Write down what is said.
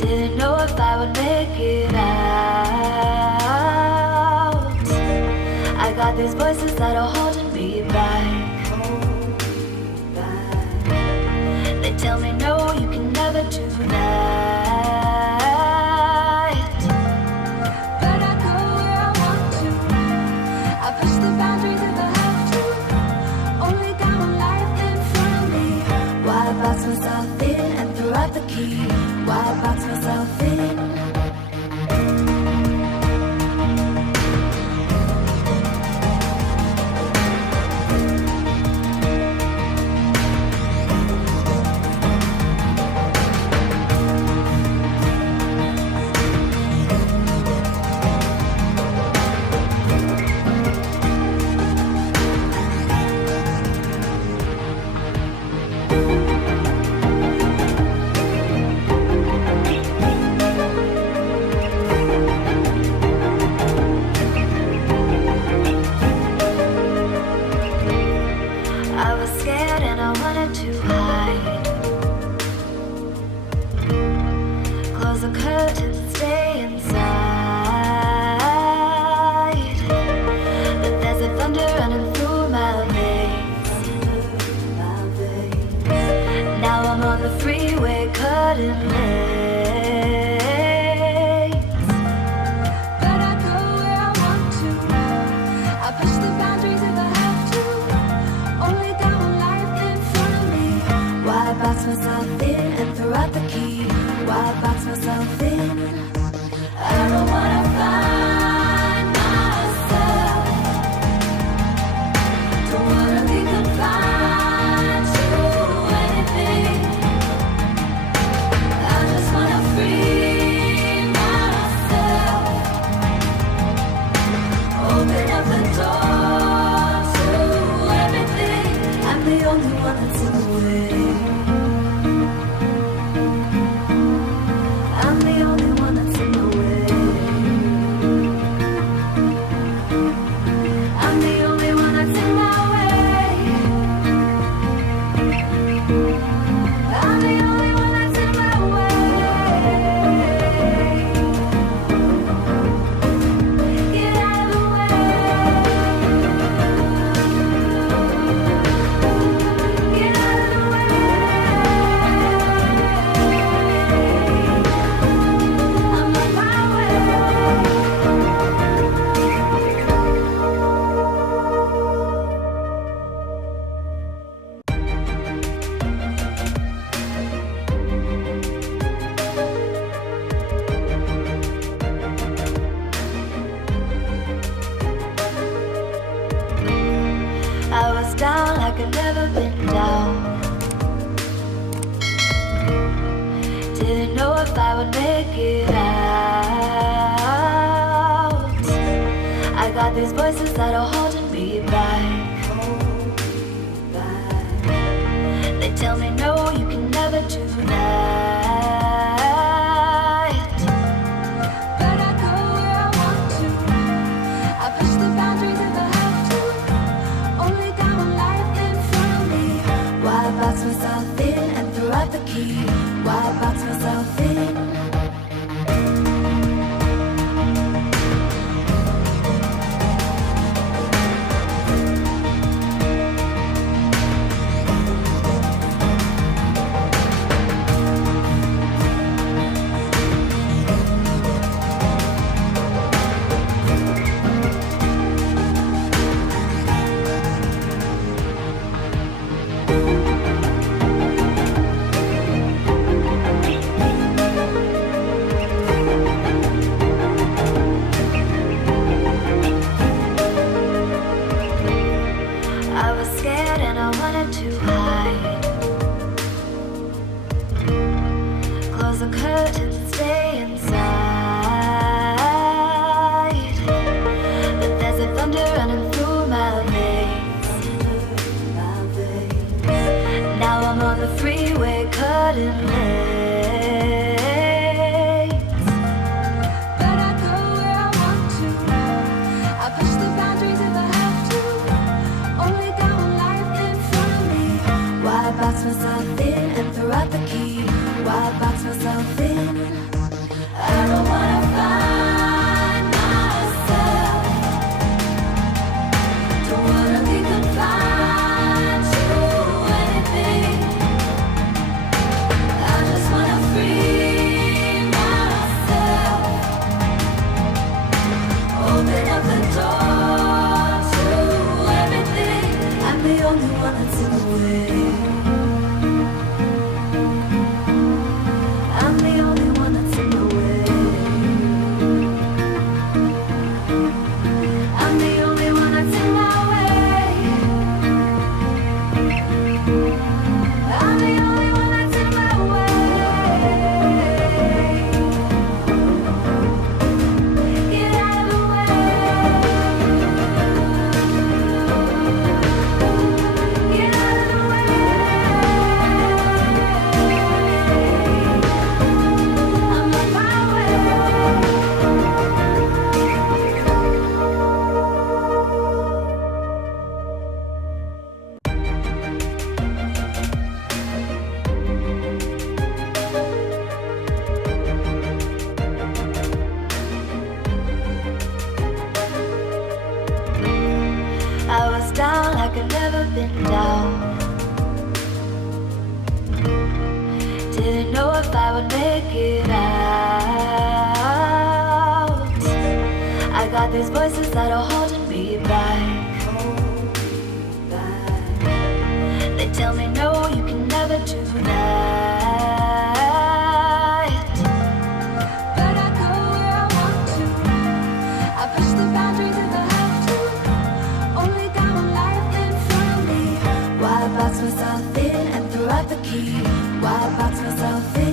Didn't know if I would make it out. I got these voices that are holding me back. They tell me no, you can never do that. But I go where I want to. I push the boundaries if I have to. Only got one life in front of me. Why box myself in and throw out the key? Why box myself in? I was scared and I wanted to hide. Close the curtains and stay inside. But there's a thunder running through my veins. Now I'm on the freeway cutting lanes. But I go where I want to. I push the boundaries if I have to. Only got one life in front of me. Why box myself in and throw out the key? Why box myself in? I don't wanna find myself. Don't wanna be confined to anything. I just wanna free myself. Open up the door to everything. I'm the only one that's in the way. I'm the only one that's in the way. I'm the only one that's in my way. I'm the only one that's in my way. Get out of the way. Get out of the way. I'm on my way. I was down like I'd never been down. Didn't know if I would make it out. I got these voices that are holding me back. They tell me no, you can never do that. But I go where I want to. I push the boundaries if I have to. Only got one life in front of me. Why box myself in and throw out the key? Why box myself in? I was scared and I wanted to hide. Close the curtains and stay inside. But there's a thunder running through my veins. Now I'm on the freeway cutting lanes. But I go where I want to. I push the boundaries if I have to. Only got one life in front of me. Why box myself in and throw out the key? Why box myself in? didn't know if I would make it out. I got these voices that are holding me back. They tell me no, you can never do that. But I go where I want to. I push the boundaries if I have to. Only got one life in front of me. Why box myself in and throw out the key? Why box myself in?